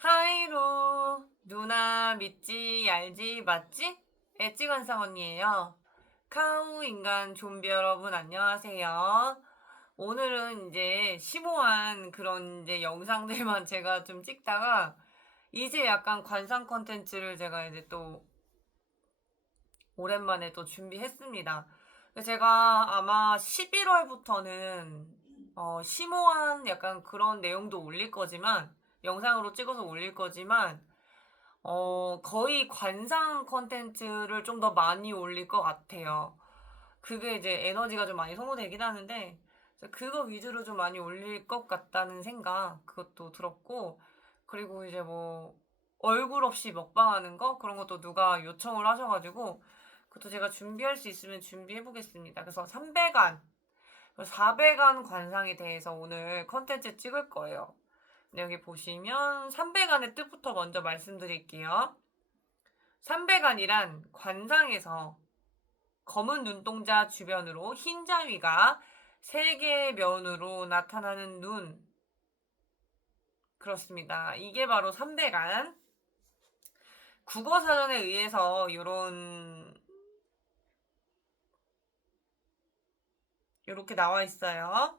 하이로 누나 믿지 알지 맞지? 엣지관상 언니예요. 카우 인간 좀비 여러분 안녕하세요. 오늘은 이제 심오한 그런 이제 영상들만 제가 좀 찍다가 이제 약간 관상 컨텐츠를 제가 이제 또 오랜만에 또 준비했습니다. 제가 아마 11월부터는 심오한 약간 그런 내용도 올릴 거지만 영상으로 찍어서 올릴 거지만 거의 관상 컨텐츠를 좀 더 많이 올릴 것 같아요. 그게 이제 에너지가 좀 많이 소모되긴 하는데 그거 위주로 좀 많이 올릴 것 같다는 생각 그것도 들었고, 그리고 이제 뭐 얼굴 없이 먹방하는 거 그런 것도 누가 요청을 하셔가지고 그것도 제가 준비할 수 있으면 준비해 보겠습니다. 그래서 300안, 400안 관상에 대해서 오늘 컨텐츠 찍을 거예요. 여기 보시면 300안의 뜻부터 먼저 말씀드릴게요. 300안이란 관상에서 검은 눈동자 주변으로 흰 자위가 3개의 면으로 나타나는 눈. 그렇습니다. 이게 바로 300안. 국어사전에 의해서 요렇게 나와 있어요.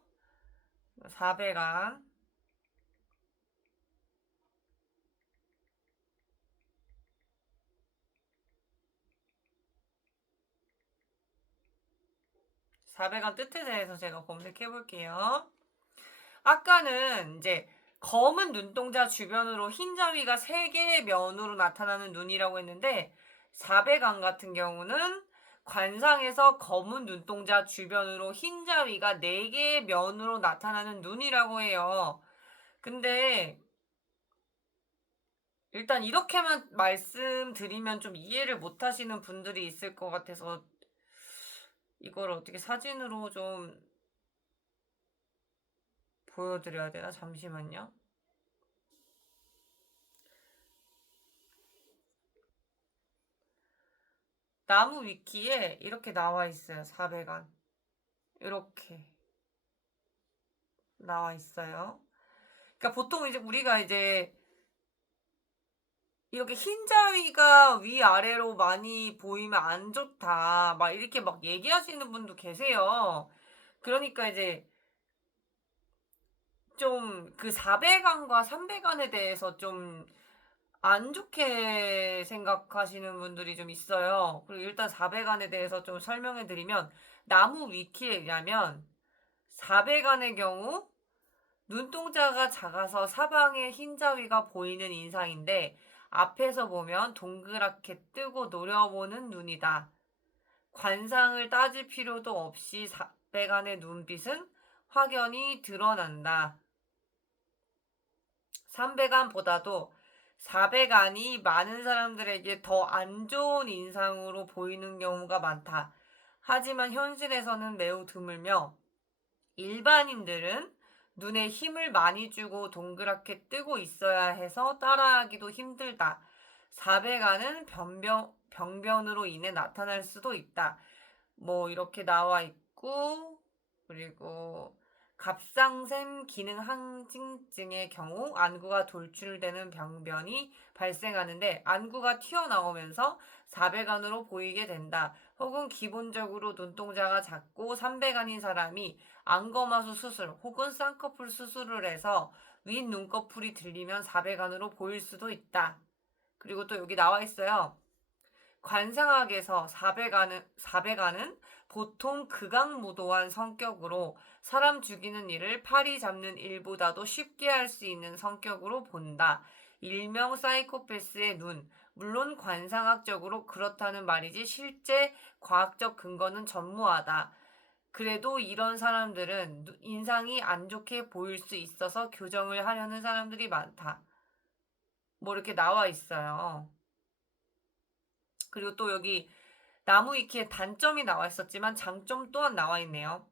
400안. 400안 뜻에 대해서 제가 검색해 볼게요. 아까는 이제 검은 눈동자 주변으로 흰 자위가 3개의 면으로 나타나는 눈이라고 했는데 400안 같은 경우는 관상에서 검은 눈동자 주변으로 흰 자위가 4개의 면으로 나타나는 눈이라고 해요. 근데 일단 이렇게만 말씀드리면 좀 이해를 못 하시는 분들이 있을 것 같아서 이걸 어떻게 사진으로 좀 보여드려야 되나? 잠시만요. 나무 위키에 이렇게 나와 있어요. 400안. 이렇게 나와 있어요. 그러니까 보통 이제 우리가 이제 이렇게 흰자위가 위아래로 많이 보이면 안 좋다, 막 이렇게 막 얘기하시는 분도 계세요. 그러니까 이제 좀 그 400안과 300안에 대해서 좀 안 좋게 생각하시는 분들이 좀 있어요. 그리고 일단 400안에 대해서 좀 설명해 드리면, 나무 위키에 의하면 400안의 경우 눈동자가 작아서 사방에 흰자위가 보이는 인상인데 앞에서 보면 동그랗게 뜨고 노려보는 눈이다. 관상을 따질 필요도 없이 400안의 눈빛은 확연히 드러난다. 300안보다도 400안이 많은 사람들에게 더 안 좋은 인상으로 보이는 경우가 많다. 하지만 현실에서는 매우 드물며 일반인들은 눈에 힘을 많이 주고 동그랗게 뜨고 있어야 해서 따라하기도 힘들다. 400안은 병변으로 인해 나타날 수도 있다. 뭐 이렇게 나와 있고, 그리고 갑상샘 기능 항진증의 경우 안구가 돌출되는 병변이 발생하는데 안구가 튀어나오면서 400안으로 보이게 된다. 혹은 기본적으로 눈동자가 작고 300안인 사람이 안검하수 수술 혹은 쌍꺼풀 수술을 해서 윗 눈꺼풀이 들리면 400안으로 보일 수도 있다. 그리고 또 여기 나와 있어요. 관상학에서 400안은 보통 극악무도한 성격으로 사람 죽이는 일을 파리 잡는 일보다도 쉽게 할 수 있는 성격으로 본다. 일명 사이코패스의 눈. 물론 관상학적으로 그렇다는 말이지 실제 과학적 근거는 전무하다. 그래도 이런 사람들은 인상이 안 좋게 보일 수 있어서 교정을 하려는 사람들이 많다. 뭐 이렇게 나와 있어요. 그리고 또 여기 나무 위키에 단점이 나와 있었지만 장점 또한 나와 있네요.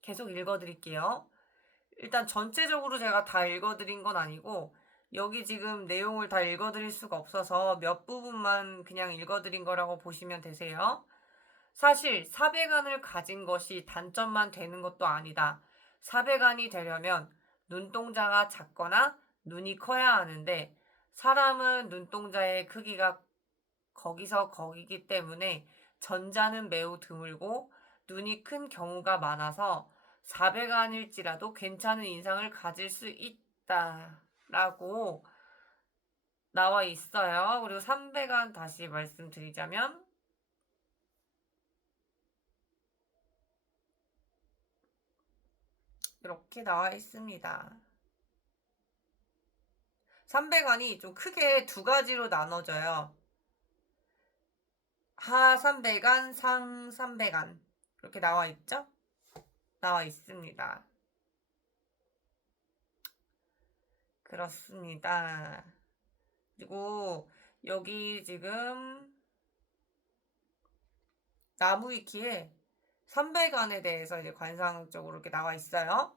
계속 읽어드릴게요. 일단 전체적으로 제가 다 읽어드린 건 아니고 여기 지금 내용을 다 읽어드릴 수가 없어서 몇 부분만 그냥 읽어드린 거라고 보시면 되세요. 사실 400안을 가진 것이 단점만 되는 것도 아니다. 400안이 되려면 눈동자가 작거나 눈이 커야 하는데 사람은 눈동자의 크기가 거기서 거기기 때문에 전자는 매우 드물고 눈이 큰 경우가 많아서 400안일지라도 괜찮은 인상을 가질 수 있다라고 나와 있어요. 그리고 300안 다시 말씀드리자면 이렇게 나와 있습니다. 300안이 좀 크게 두 가지로 나눠져요. 하 300안, 상 300안 이렇게 나와 있죠? 나와 있습니다. 그렇습니다. 그리고 여기 지금 나무위키에 300안에 대해서 이제 관상적으로 이렇게 나와 있어요.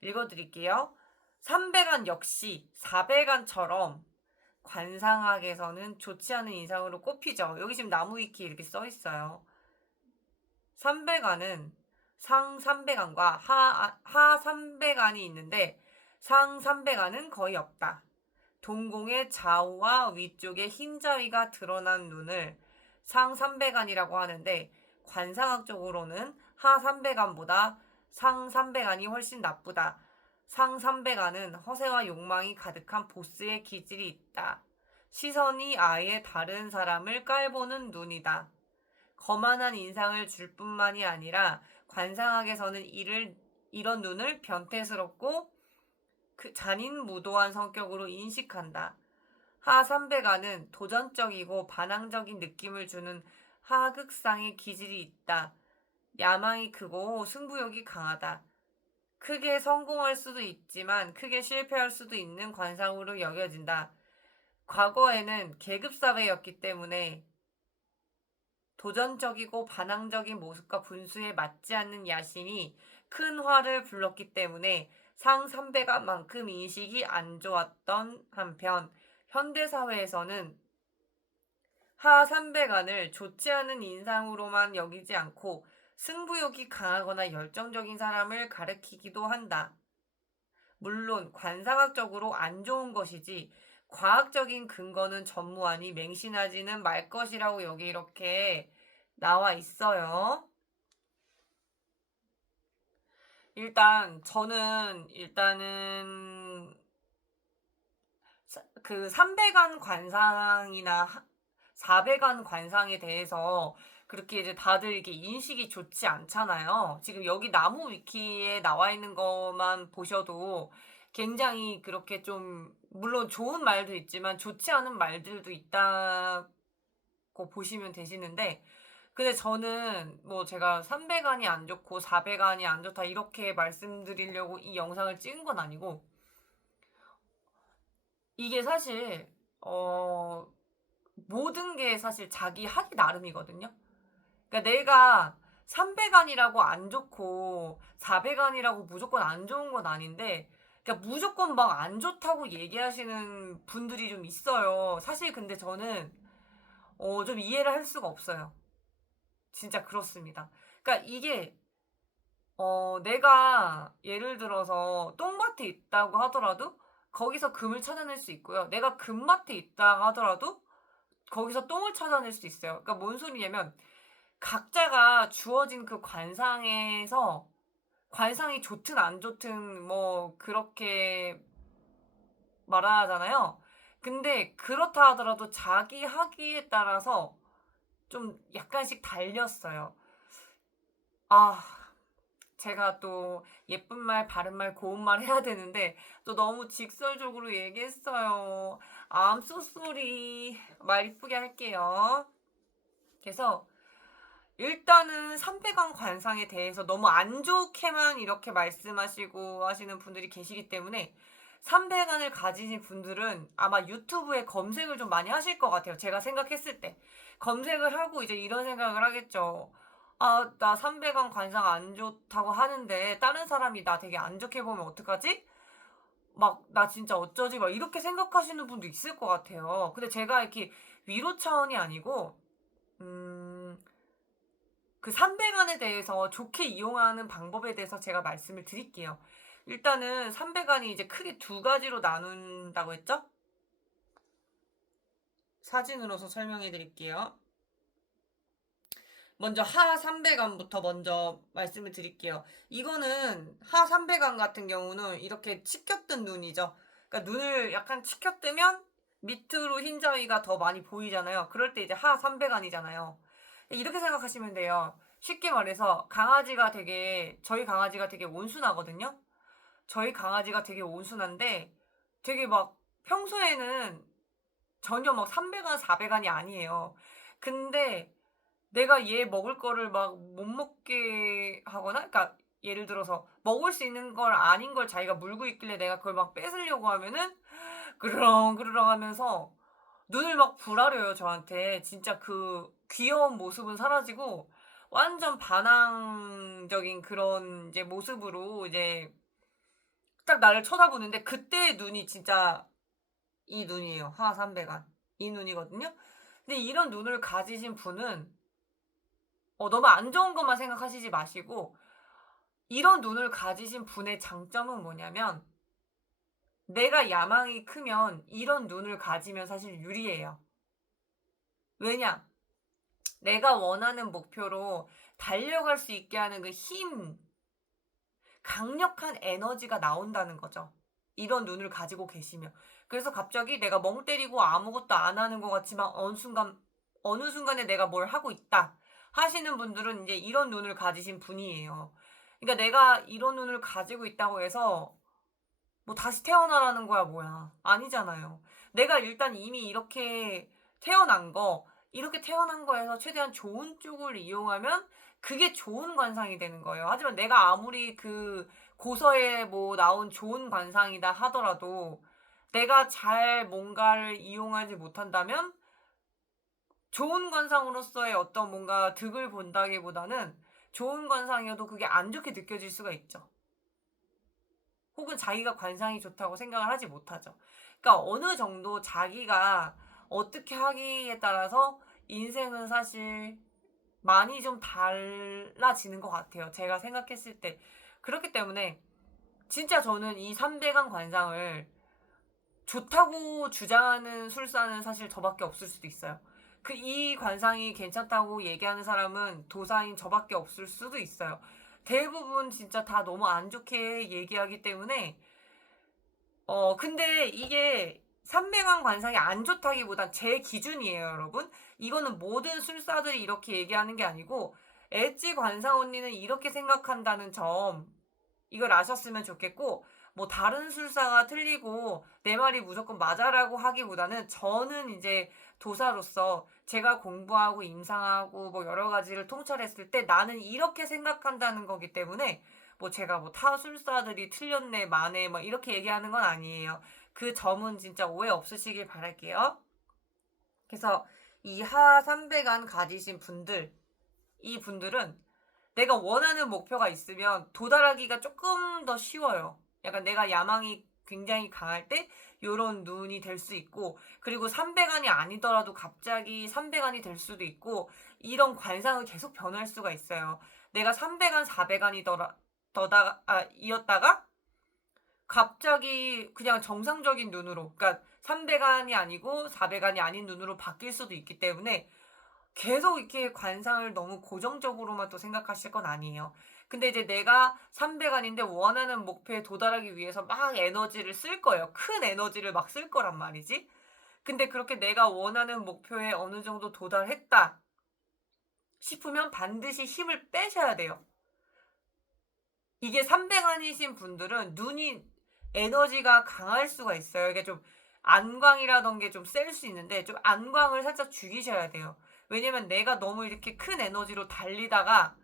읽어드릴게요. 300안 역시 400안처럼 관상학에서는 좋지 않은 인상으로 꼽히죠. 여기 지금 나무위키 이렇게 써 있어요. 300안은 상 300안과 하 300안이 있는데 상 300안은 거의 없다. 동공의 좌우와 위쪽에 흰자위가 드러난 눈을 상 300안이라고 하는데 관상학적으로는 하 300안보다 상 300안이 훨씬 나쁘다. 상 300안은 허세와 욕망이 가득한 보스의 기질이 있다. 시선이 아예 다른 사람을 깔보는 눈이다. 거만한 인상을 줄 뿐만이 아니라 관상학에서는 이런 눈을 변태스럽고 잔인무도한 성격으로 인식한다. 하300안은 도전적이고 반항적인 느낌을 주는 하극상의 기질이 있다. 야망이 크고 승부욕이 강하다. 크게 성공할 수도 있지만 크게 실패할 수도 있는 관상으로 여겨진다. 과거에는 계급사회였기 때문에 도전적이고 반항적인 모습과 분수에 맞지 않는 야심이 큰 화를 불렀기 때문에 상 300안만큼 인식이 안 좋았던 한편 현대사회에서는 하 300안을 좋지 않은 인상으로만 여기지 않고 승부욕이 강하거나 열정적인 사람을 가리키기도 한다. 물론 관상학적으로 안 좋은 것이지 과학적인 근거는 전무하니 맹신하지는 말 것이라고 여기 이렇게 나와 있어요. 일단은 그 300안 관상이나 400안 관상에 대해서 그렇게 이제 다들 이게 인식이 좋지 않잖아요. 지금 여기 나무 위키에 나와 있는 것만 보셔도 굉장히 그렇게 좀 물론 좋은 말도 있지만 좋지 않은 말들도 있다고 보시면 되시는데 근데 저는 뭐 제가 300안이 안 좋고 400안이 안 좋다 이렇게 말씀드리려고 이 영상을 찍은 건 아니고 이게 사실 모든 게 사실 자기 하기 나름이거든요. 그러니까 내가 300안이라고 안 좋고 400안이라고 무조건 안 좋은 건 아닌데 그러니까 무조건 막 안 좋다고 얘기하시는 분들이 좀 있어요. 사실 근데 저는 좀 이해를 할 수가 없어요. 진짜 그렇습니다. 그러니까 이게 내가 예를 들어서 똥밭에 있다고 하더라도 거기서 금을 찾아낼 수 있고요. 내가 금밭에 있다 하더라도 거기서 똥을 찾아낼 수 있어요. 그러니까 뭔 소리냐면 각자가 주어진 그 관상에서 관상이 좋든 안 좋든 뭐 그렇게 말하잖아요. 근데 그렇다 하더라도 자기 하기에 따라서 좀 약간씩 달렸어요. 아, 제가 또 예쁜 말, 바른 말, 고운 말 해야 되는데 또 너무 직설적으로 얘기했어요. I'm so sorry. 말 이쁘게 할게요. 그래서 일단은 300안 관상에 대해서 너무 안 좋게만 이렇게 말씀하시고 하시는 분들이 계시기 때문에 300안을 가지신 분들은 아마 유튜브에 검색을 좀 많이 하실 것 같아요. 제가 생각했을 때. 검색을 하고 이제 이런 생각을 하겠죠. 아, 나 300안 관상 안 좋다고 하는데 다른 사람이 나 되게 안 좋게 보면 어떡하지? 막, 나 진짜 어쩌지? 막 이렇게 생각하시는 분도 있을 것 같아요. 근데 제가 이렇게 위로 차원이 아니고, 그 300안에 대해서 좋게 이용하는 방법에 대해서 제가 말씀을 드릴게요. 일단은 300안이 이제 크게 두 가지로 나눈다고 했죠? 사진으로서 설명해 드릴게요. 먼저 하 300안부터 먼저 말씀을 드릴게요. 이거는 하 300안 같은 경우는 이렇게 치켜뜬 눈이죠. 그러니까 눈을 약간 치켜뜨면 밑으로 흰자위가 더 많이 보이잖아요. 그럴 때 이제 하 300안이잖아요. 이렇게 생각하시면 돼요. 쉽게 말해서 저희 강아지가 되게 온순하거든요. 저희 강아지가 되게 온순한데 되게 막 평소에는 전혀 막 300안, 400안이 아니에요. 근데 내가 얘 먹을 거를 막 못 먹게 하거나, 그러니까 예를 들어서 먹을 수 있는 걸 아닌 걸 자기가 물고 있길래 내가 그걸 막 뺏으려고 하면은 그르렁그르렁 하면서 눈을 막 부라려요, 저한테. 진짜 그 귀여운 모습은 사라지고 완전 반항적인 그런 이제 모습으로 이제 딱 나를 쳐다보는데, 그때의 눈이 진짜 이 눈이에요. 하 300안. 이 눈이거든요. 근데 이런 눈을 가지신 분은 너무 안 좋은 것만 생각하시지 마시고, 이런 눈을 가지신 분의 장점은 뭐냐면, 내가 야망이 크면 이런 눈을 가지면 사실 유리해요. 왜냐? 내가 원하는 목표로 달려갈 수 있게 하는 그 힘, 강력한 에너지가 나온다는 거죠. 이런 눈을 가지고 계시면. 그래서 갑자기 내가 멍 때리고 아무것도 안 하는 것 같지만 어느 순간에 내가 뭘 하고 있다 하시는 분들은 이제 이런 눈을 가지신 분이에요. 그러니까 내가 이런 눈을 가지고 있다고 해서 뭐 다시 태어나라는 거야, 뭐야. 아니잖아요. 내가 일단 이미 이렇게 태어난 거에서 최대한 좋은 쪽을 이용하면 그게 좋은 관상이 되는 거예요. 하지만 내가 아무리 그 고서에 뭐 나온 좋은 관상이다 하더라도 내가 잘 뭔가를 이용하지 못한다면 좋은 관상으로서의 어떤 뭔가 득을 본다기보다는 좋은 관상이어도 그게 안 좋게 느껴질 수가 있죠. 혹은 자기가 관상이 좋다고 생각을 하지 못하죠. 그러니까 어느 정도 자기가 어떻게 하기에 따라서 인생은 사실 많이 좀 달라지는 것 같아요. 제가 생각했을 때. 그렇기 때문에 진짜 저는 이 300안 관상을 좋다고 주장하는 술사는 사실 저밖에 없을 수도 있어요. 이 관상이 괜찮다고 얘기하는 사람은 도사인 저밖에 없을 수도 있어요. 대부분 진짜 다 너무 안 좋게 얘기하기 때문에 근데 이게 300안 관상이 안 좋다기보단 제 기준이에요, 여러분. 이거는 모든 술사들이 이렇게 얘기하는 게 아니고 엣지 관상 언니는 이렇게 생각한다는 점, 이걸 아셨으면 좋겠고, 뭐 다른 술사가 틀리고 내 말이 무조건 맞아라고 하기보다는 저는 이제 도사로서 제가 공부하고 임상하고 뭐 여러 가지를 통찰했을 때 나는 이렇게 생각한다는 거기 때문에 뭐 제가 뭐 타술사들이 틀렸네 마네 뭐 이렇게 얘기하는 건 아니에요. 그 점은 진짜 오해 없으시길 바랄게요. 그래서 이 하 300안 가지신 분들, 이 분들은 내가 원하는 목표가 있으면 도달하기가 조금 더 쉬워요. 약간 내가 야망이 굉장히 강할 때 요런 눈이 될 수 있고, 그리고 300안이 아니더라도 갑자기 300안이 될 수도 있고, 이런 관상은 계속 변할 수가 있어요. 내가 300안, 400안이더라 이었다가 갑자기 그냥 정상적인 눈으로, 그러니까 300안이 아니고 400안이 아닌 눈으로 바뀔 수도 있기 때문에 계속 이렇게 관상을 너무 고정적으로만 또 생각하실 건 아니에요. 근데 이제 내가 300안인데 원하는 목표에 도달하기 위해서 막 에너지를 쓸 거예요. 큰 에너지를 막 쓸 거란 말이지. 근데 그렇게 내가 원하는 목표에 어느 정도 도달했다 싶으면 반드시 힘을 빼셔야 돼요. 이게 300안이신 분들은 눈이 에너지가 강할 수가 있어요. 이게 좀 안광이라던 게 좀 셀 수 있는데 좀 안광을 살짝 죽이셔야 돼요. 왜냐면 내가 너무 이렇게 큰 에너지로 달리다가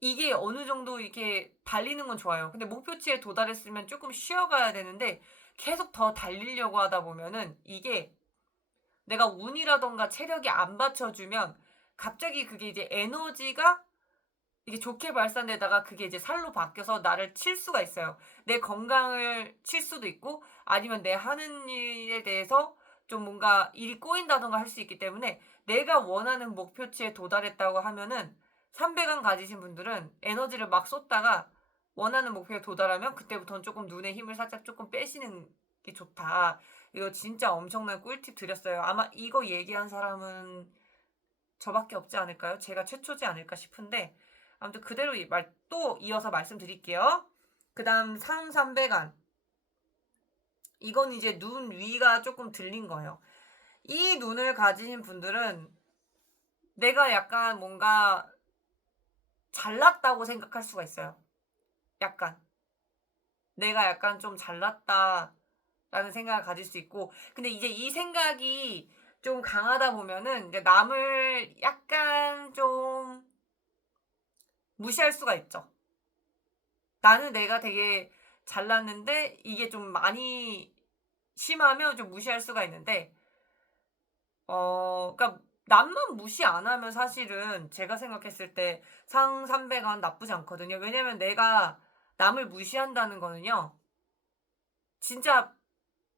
이게 어느 정도 이렇게 달리는 건 좋아요. 근데 목표치에 도달했으면 조금 쉬어가야 되는데 계속 더 달리려고 하다 보면은 이게 내가 운이라던가 체력이 안 받쳐주면 갑자기 그게 이제 에너지가 이게 좋게 발산되다가 그게 이제 살로 바뀌어서 나를 칠 수가 있어요. 내 건강을 칠 수도 있고 아니면 내 하는 일에 대해서 좀 뭔가 일이 꼬인다던가 할 수 있기 때문에 내가 원하는 목표치에 도달했다고 하면은 300안 가지신 분들은 에너지를 막 쏟다가 원하는 목표에 도달하면 그때부터는 조금 눈에 힘을 살짝 조금 빼시는 게 좋다. 이거 진짜 엄청난 꿀팁 드렸어요. 아마 이거 얘기한 사람은 저밖에 없지 않을까요? 제가 최초지 않을까 싶은데 아무튼 그대로 또 이어서 말씀드릴게요. 그 다음 상삼배간. 이건 이제 눈 위가 조금 들린 거예요. 이 눈을 가지신 분들은 내가 약간 뭔가 잘났다고 생각할 수가 있어요. 약간. 내가 약간 좀 잘났다라는 생각을 가질 수 있고, 근데 이제 이 생각이 좀 강하다 보면은 이제 남을 약간 좀 무시할 수가 있죠. 나는 내가 되게 잘났는데 이게 좀 많이 심하면 좀 무시할 수가 있는데, 그러니까 남만 무시 안 하면 사실은 제가 생각했을 때 상삼배간 나쁘지 않거든요. 왜냐면 내가 남을 무시한다는 거는요, 진짜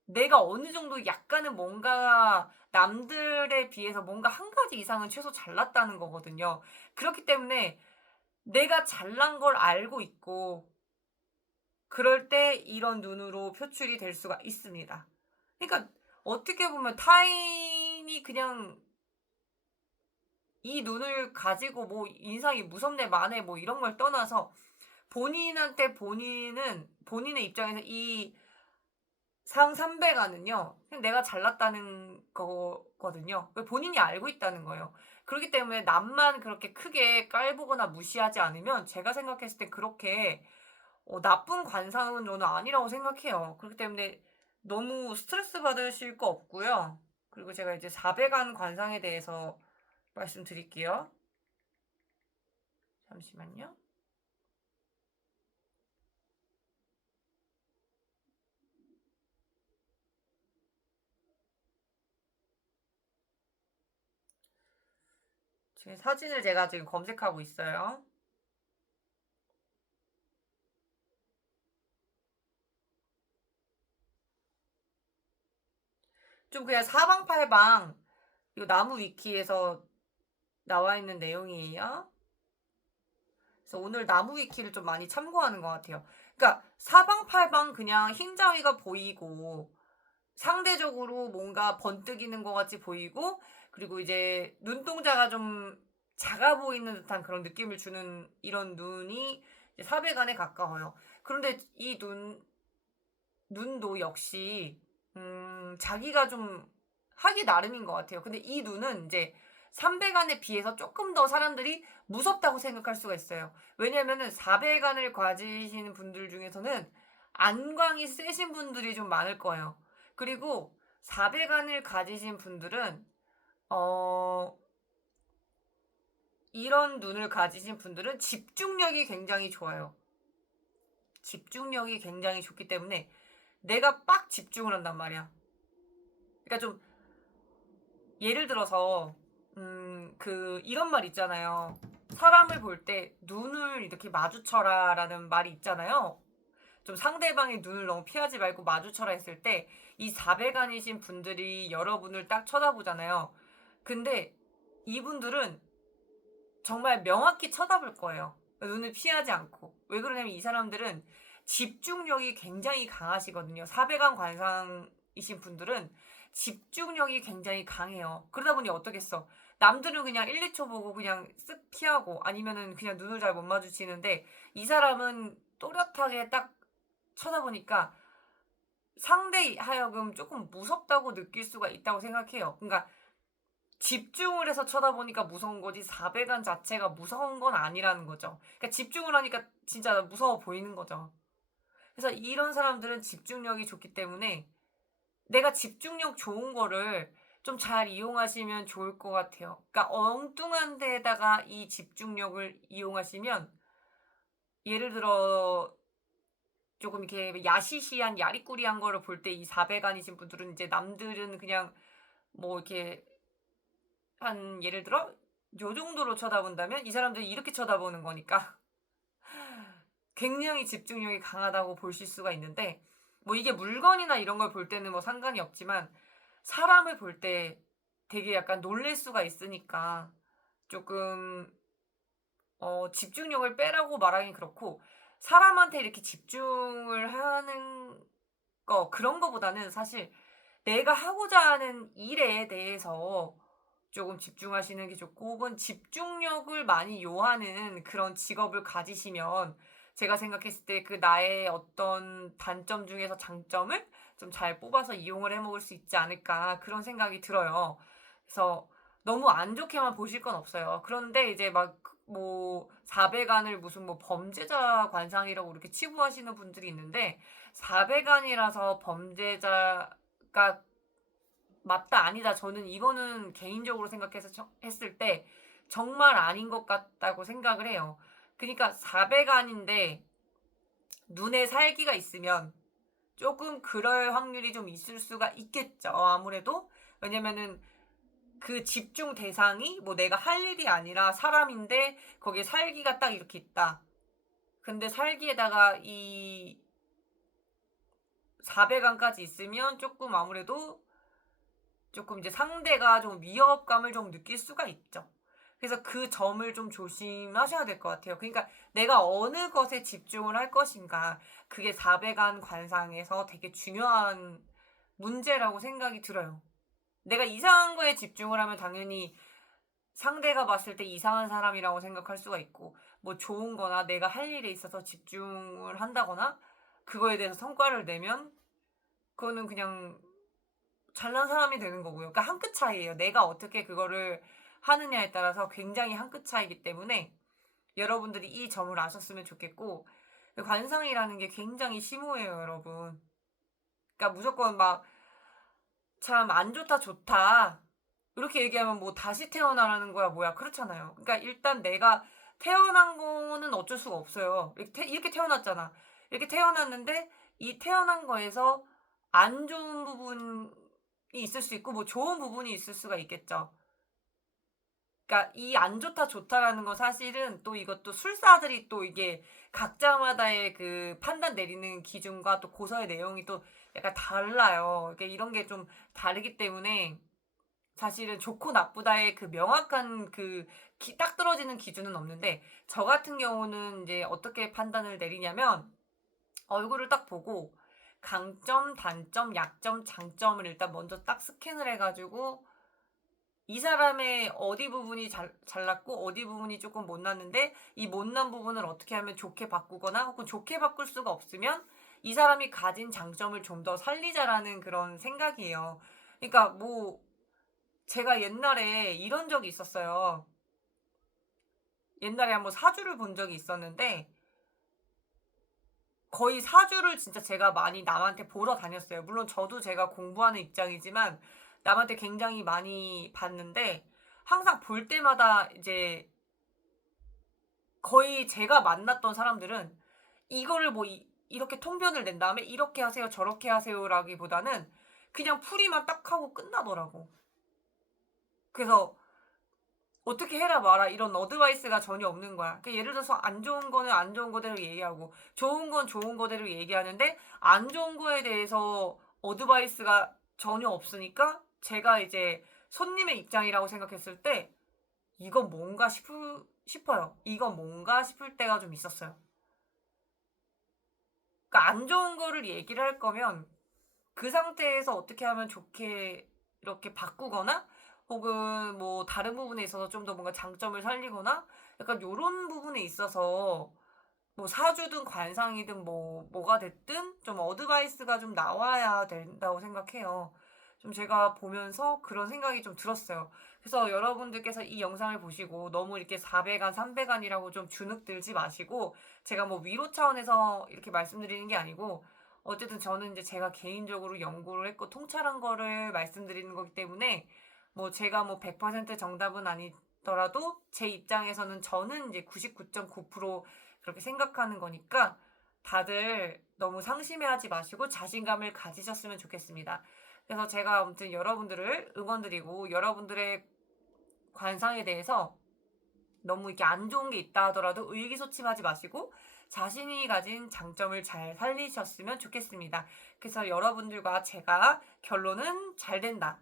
내가 어느 정도 약간은 뭔가 남들에 비해서 뭔가 한 가지 이상은 최소 잘났다는 거거든요. 그렇기 때문에 내가 잘난 걸 알고 있고, 그럴 때 이런 눈으로 표출이 될 수가 있습니다. 그러니까 어떻게 보면 타인이 그냥 이 눈을 가지고 뭐 인상이 무섭네 마네 뭐 이런 걸 떠나서 본인한테 본인의 입장에서 이 상삼배가는요, 그냥 내가 잘났다는 거거든요. 본인이 알고 있다는 거예요. 그렇기 때문에 남만 그렇게 크게 깔보거나 무시하지 않으면 제가 생각했을 때 그렇게 나쁜 관상은 저는 아니라고 생각해요. 그렇기 때문에 너무 스트레스 받으실 거 없고요. 그리고 제가 이제 4배간 관상에 대해서 말씀드릴게요. 잠시만요. 지금 사진을 제가 지금 검색하고 있어요. 좀 그냥 사방팔방 이거 나무 위키에서 나와 있는 내용이에요. 그래서 오늘 나무 위키를 좀 많이 참고하는 것 같아요. 그러니까 사방팔방 그냥 흰자위가 보이고 상대적으로 뭔가 번뜩이는 것 같이 보이고, 그리고 이제 눈동자가 좀 작아 보이는 듯한 그런 느낌을 주는 이런 눈이 사배간에 가까워요. 그런데 이 눈도 역시 자기가 좀 하기 나름인 것 같아요. 근데 이 눈은 이제 삼배간에 비해서 조금 더 사람들이 무섭다고 생각할 수가 있어요. 왜냐면은 사배간을 가지시는 분들 중에서는 안광이 세신 분들이 좀 많을 거예요. 그리고 사배간을 가지신 분들은 어 이런 눈을 가지신 분들은 집중력이 굉장히 좋아요. 집중력이 굉장히 좋기 때문에 내가 빡 집중을 한단 말이야. 그러니까 좀 예를 들어서 이런 말 있잖아요. 사람을 볼 때 눈을 이렇게 마주쳐라라는 말이 있잖아요. 좀 상대방의 눈을 너무 피하지 말고 마주쳐라 했을 때 이 사배간이신 분들이 여러분을 딱 쳐다보잖아요. 근데 이분들은 정말 명확히 쳐다볼 거예요. 눈을 피하지 않고. 왜 그러냐면 이 사람들은 집중력이 굉장히 강하시거든요. 사배간 관상이신 분들은 집중력이 굉장히 강해요. 그러다 보니 어떻겠어. 남들은 그냥 1, 2초 보고 그냥 쓱 피하고 아니면은 그냥 눈을 잘 못 마주치는데 이 사람은 또렷하게 딱 쳐다보니까 상대 하여금 조금 무섭다고 느낄 수가 있다고 생각해요. 그러니까 집중을 해서 쳐다보니까 무서운 거지 사배간 자체가 무서운 건 아니라는 거죠. 그러니까 집중을 하니까 진짜 무서워 보이는 거죠. 그래서 이런 사람들은 집중력이 좋기 때문에 내가 집중력 좋은 거를 좀 잘 이용하시면 좋을 것 같아요. 그러니까 엉뚱한 데에다가 이 집중력을 이용하시면 예를 들어 조금 이렇게 야시시한 야리꾸리한 거를 볼 때 이 사배간이신 분들은 이제 남들은 그냥 뭐 이렇게 한 예를 들어 요 정도로 쳐다본다면 이 사람들이 이렇게 쳐다보는 거니까 굉장히 집중력이 강하다고 보실 수가 있는데, 뭐 이게 물건이나 이런 걸 볼 때는 뭐 상관이 없지만 사람을 볼 때 되게 약간 놀랄 수가 있으니까 조금 집중력을 빼라고 말하긴 그렇고, 사람한테 이렇게 집중을 하는 그런 거보다는 사실 내가 하고자 하는 일에 대해서 조금 집중하시는 게 좋고, 혹은 집중력을 많이 요하는 그런 직업을 가지시면 제가 생각했을 때 그 나의 어떤 단점 중에서 장점을 좀 잘 뽑아서 이용을 해 먹을 수 있지 않을까, 그런 생각이 들어요. 그래서 너무 안 좋게만 보실 건 없어요. 그런데 이제 막 뭐 사배간을 무슨 뭐 범죄자 관상이라고 이렇게 치부하시는 분들이 있는데, 사배간이라서 범죄자가 맞다 아니다, 저는 이거는 개인적으로 생각해서 했을 때 정말 아닌 것 같다고 생각을 해요. 그러니까 사배간인데 눈에 살기가 있으면 조금 그럴 확률이 좀 있을 수가 있겠죠, 아무래도. 왜냐면은 그 집중 대상이 뭐 내가 할 일이 아니라 사람인데 거기에 살기가 딱 이렇게 있다. 근데 살기에다가 이 사배간까지 있으면 조금 아무래도 조금 이제 상대가 좀 위협감을 좀 느낄 수가 있죠. 그래서 그 점을 좀 조심하셔야 될 것 같아요. 그러니까 내가 어느 것에 집중을 할 것인가, 그게 사배간 관상에서 되게 중요한 문제라고 생각이 들어요. 내가 이상한 거에 집중을 하면 당연히 상대가 봤을 때 이상한 사람이라고 생각할 수가 있고, 뭐 좋은 거나 내가 할 일에 있어서 집중을 한다거나 그거에 대해서 성과를 내면 그거는 그냥 잘난 사람이 되는 거고요. 그러니까 한 끗 차이예요. 내가 어떻게 그거를 하느냐에 따라서 굉장히 한 끗 차이기 때문에 여러분들이 이 점을 아셨으면 좋겠고, 관상이라는 게 굉장히 심오해요, 여러분. 그러니까 무조건 막 참 안 좋다 좋다 이렇게 얘기하면 뭐 다시 태어나라는 거야 뭐야, 그렇잖아요. 그러니까 일단 내가 태어난 거는 어쩔 수가 없어요. 이렇게 태어났잖아. 이렇게 태어났는데 이 태어난 거에서 안 좋은 부분이 있을 수 있고 뭐 좋은 부분이 있을 수가 있겠죠. 그러니까 이 안 좋다 좋다라는 건 사실은 또 이것도 술사들이 또 이게 각자마다의 그 판단 내리는 기준과 또 고서의 내용이 또 약간 달라요. 그러니까 이런 게 좀 다르기 때문에 사실은 좋고 나쁘다의 그 명확한 그 딱 떨어지는 기준은 없는데, 저 같은 경우는 이제 어떻게 판단을 내리냐면 얼굴을 딱 보고 강점, 단점, 약점, 장점을 일단 먼저 딱 스캔을 해가지고 이 사람의 어디 부분이 잘났고 어디 부분이 조금 못났는데 이 못난 부분을 어떻게 하면 좋게 바꾸거나, 혹은 좋게 바꿀 수가 없으면 이 사람이 가진 장점을 좀 더 살리자라는 그런 생각이에요. 그러니까 뭐 제가 옛날에 이런 적이 있었어요. 옛날에 한번 사주를 본 적이 있었는데 거의 사주를 진짜 제가 많이 남한테 보러 다녔어요. 물론 저도 제가 공부하는 입장이지만 남한테 굉장히 많이 봤는데, 항상 볼 때마다 이제 거의 제가 만났던 사람들은 이거를 뭐 이렇게 통변을 낸 다음에 이렇게 하세요 저렇게 하세요라기보다는 그냥 풀이만 딱 하고 끝나더라고. 그래서 어떻게 해라 마라 이런 어드바이스가 전혀 없는 거야. 그러니까 예를 들어서 안 좋은 거는 안 좋은 거대로 얘기하고 좋은 건 좋은 거대로 얘기하는데, 안 좋은 거에 대해서 어드바이스가 전혀 없으니까 제가 이제 손님의 입장이라고 생각했을 때 이건 뭔가 싶어요. 이건 뭔가 싶을 때가 좀 있었어요. 그러니까 안 좋은 거를 얘기를 할 거면 그 상태에서 어떻게 하면 좋게 이렇게 바꾸거나, 혹은 뭐 다른 부분에 있어서 좀 더 뭔가 장점을 살리거나, 약간 요런 부분에 있어서 뭐 사주든 관상이든 뭐가 됐든 좀 어드바이스가 좀 나와야 된다고 생각해요. 좀 제가 보면서 그런 생각이 좀 들었어요. 그래서 여러분들께서 이 영상을 보시고 너무 이렇게 4배간, 3배간이라고 좀 주눅 들지 마시고, 제가 뭐 위로 차원에서 이렇게 말씀드리는 게 아니고, 어쨌든 저는 이제 제가 개인적으로 연구를 했고 통찰한 거를 말씀드리는 거기 때문에 뭐 제가 뭐 100% 정답은 아니더라도 제 입장에서는 저는 이제 99.9% 그렇게 생각하는 거니까 다들 너무 상심해하지 마시고 자신감을 가지셨으면 좋겠습니다. 그래서 제가 아무튼 여러분들을 응원드리고, 여러분들의 관상에 대해서 너무 이렇게 안 좋은 게 있다 하더라도 의기소침하지 마시고 자신이 가진 장점을 잘 살리셨으면 좋겠습니다. 그래서 여러분들과 제가 결론은 잘 된다,